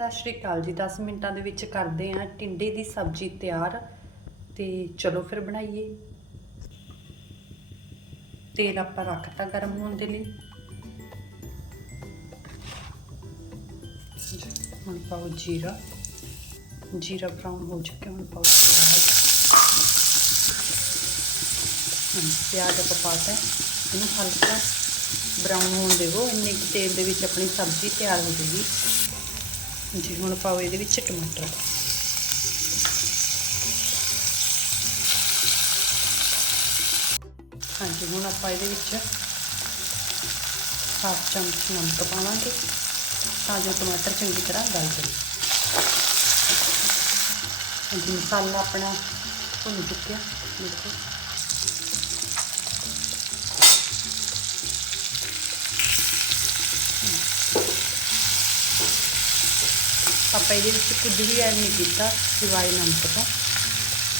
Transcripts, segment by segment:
ਸਤਿ ਸ਼੍ਰੀ ਅਕਾਲ ਜੀ 10 ਮਿੰਟਾਂ ਦੇ ਵਿੱਚ ਕਰਦੇ ਆ ਟਿੰਡੇ ਦੀ ਸਬਜ਼ੀ ਤਿਆਰ ਤੇ ਚਲੋ ਫਿਰ ਬਣਾਈਏ। ਤੇਲ ਆਪਾਂ ਰੱਖਤਾ ਗਰਮ ਹੋਣ ਦੇ ਲਈ। ਹੁਣ ਪਾਓ ਜੀਰਾ। ਜੀਰਾ ਬਰਾਊਨ ਹੋ ਚੁੱਕਿਆ, ਹੁਣ ਪਾਓ ਪਿਆਜ਼। ਹਾਂ ਪਿਆਜ਼ ਆਪਾਂ ਪਾਤਾ ਇਹਨੂੰ ਹਲਕਾ ਬਰਾਊਨ ਹੋਣ ਦੇਵੋ। ਇੰਨੇ ਕੁ ਤੇਲ ਦੇ ਵਿੱਚ ਆਪਣੀ ਸਬਜ਼ੀ ਤਿਆਰ ਹੋ ਜਾਏਗੀ ਜੀ ਹੁਣ ਪਾਓ ਇਹਦੇ ਵਿੱਚ ਟਮਾਟਰ। ਹਾਂਜੀ, ਹੁਣ ਆਪਾਂ ਇਹਦੇ ਵਿੱਚ ਹਾਫ ਚਮਚ ਨਮਕ ਪਾਵਾਂਗੇ, ਤਾਂ ਜੋ ਟਮਾਟਰ ਚੰਗੀ ਤਰ੍ਹਾਂ ਗਲ ਜਾਵੇ ਹਾਂਜੀ, ਮਸਾਲਾ ਆਪਣਾ ਭੁੰਨ ਚੁੱਕਿਆ, ਦੇਖੋ। ਆਪਾਂ ਇਹਦੇ ਵਿੱਚ ਕੁਝ ਵੀ ਐਡ ਨਹੀਂ ਕੀਤਾ ਸਿਵਾਏ ਨਮਕ ਤੋਂ।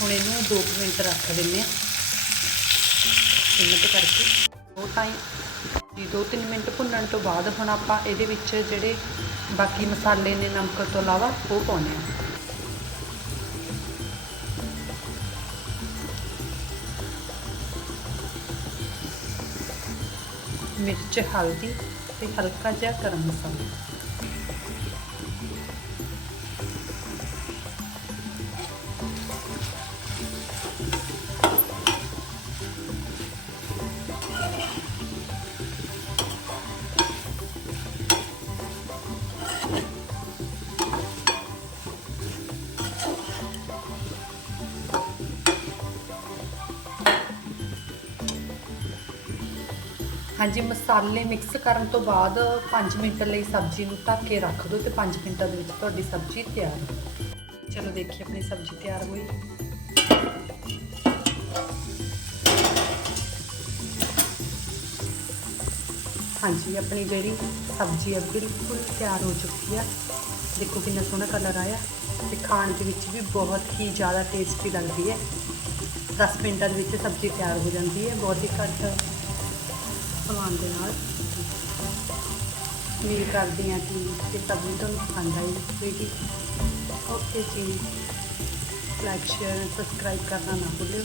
ਹੁਣ ਇਹਨੂੰ 2 ਮਿੰਟ ਰੱਖ ਦਿੰਨੇ ਆ ਸਿਮ ਤੇ ਕਰਕੇ। ਉਹ ਟਾਈਮ ਜੀ 2-3 ਮਿੰਟ ਭੁੰਨਣ ਤੋਂ ਬਾਅਦ ਹੁਣ ਆਪਾਂ ਇਹਦੇ ਵਿੱਚ ਜਿਹੜੇ ਬਾਕੀ ਮਸਾਲੇ ਨੇ ਨਮਕ ਤੋਂ ਇਲਾਵਾ, ਉਹ ਪਾਉਣੇ ਆ ਮਿਰਚ ਹਲਦੀ ਤੇ ਹਲਕਾ ਜਿਹਾ ਗਰਮ ਮਸਾਲਾ। ਹਾਂਜੀ, ਮਸਾਲੇ ਮਿਕਸ ਕਰਨ ਤੋਂ ਬਾਅਦ 5 ਮਿੰਟ ਲਈ ਸਬਜ਼ੀ ਨੂੰ ਢੱਕ ਕੇ ਰੱਖ ਦਿਓ ਤੇ 5 ਮਿੰਟਾਂ ਦੇ ਵਿੱਚ ਤੁਹਾਡੀ ਸਬਜ਼ੀ ਤਿਆਰ ਹੈ ਚਲੋ ਦੇਖੀਏ ਆਪਣੀ ਸਬਜ਼ੀ ਤਿਆਰ ਹੋਈ। ਹਾਂਜੀ, ਆਪਣੀ ਜਿਹੜੀ ਸਬਜ਼ੀ ਹੈ, ਬਿਲਕੁਲ ਤਿਆਰ ਹੋ ਚੁੱਕੀ ਆ ਦੇਖੋ ਕਿੰਨਾ ਸੋਹਣਾ ਕਲਰ ਆਇਆ। ਤੇ ਖਾਣ ਦੇ ਵਿੱਚ ਵੀ ਬਹੁਤ ਹੀ ਜ਼ਿਆਦਾ ਟੇਸਟੀ ਲੱਗਦੀ ਹੈ। 10 ਮਿੰਟਾਂ ਦੇ ਵਿੱਚ ਸਬਜ਼ੀ ਤਿਆਰ ਹੋ ਜਾਂਦੀ ਹੈ। ਬਹੁਤ ਹੀ ਘੱਟ ਸਮਾਨ ਦੇ ਨਾਲ। ਉਮੀਦ ਕਰਦੀ ਹਾਂ ਕਿ ਇਹ ਸਬਜ਼ੀ ਤੁਹਾਨੂੰ ਪਸੰਦ ਆਈ ਹੋਵੇਗੀ ਓਕੇ ਜੀ। ਲਾਈਕ ਸ਼ੇਅਰ ਸਬਸਕ੍ਰਾਈਬ ਕਰਨਾ ਨਾ ਭੁੱਲਿਓ।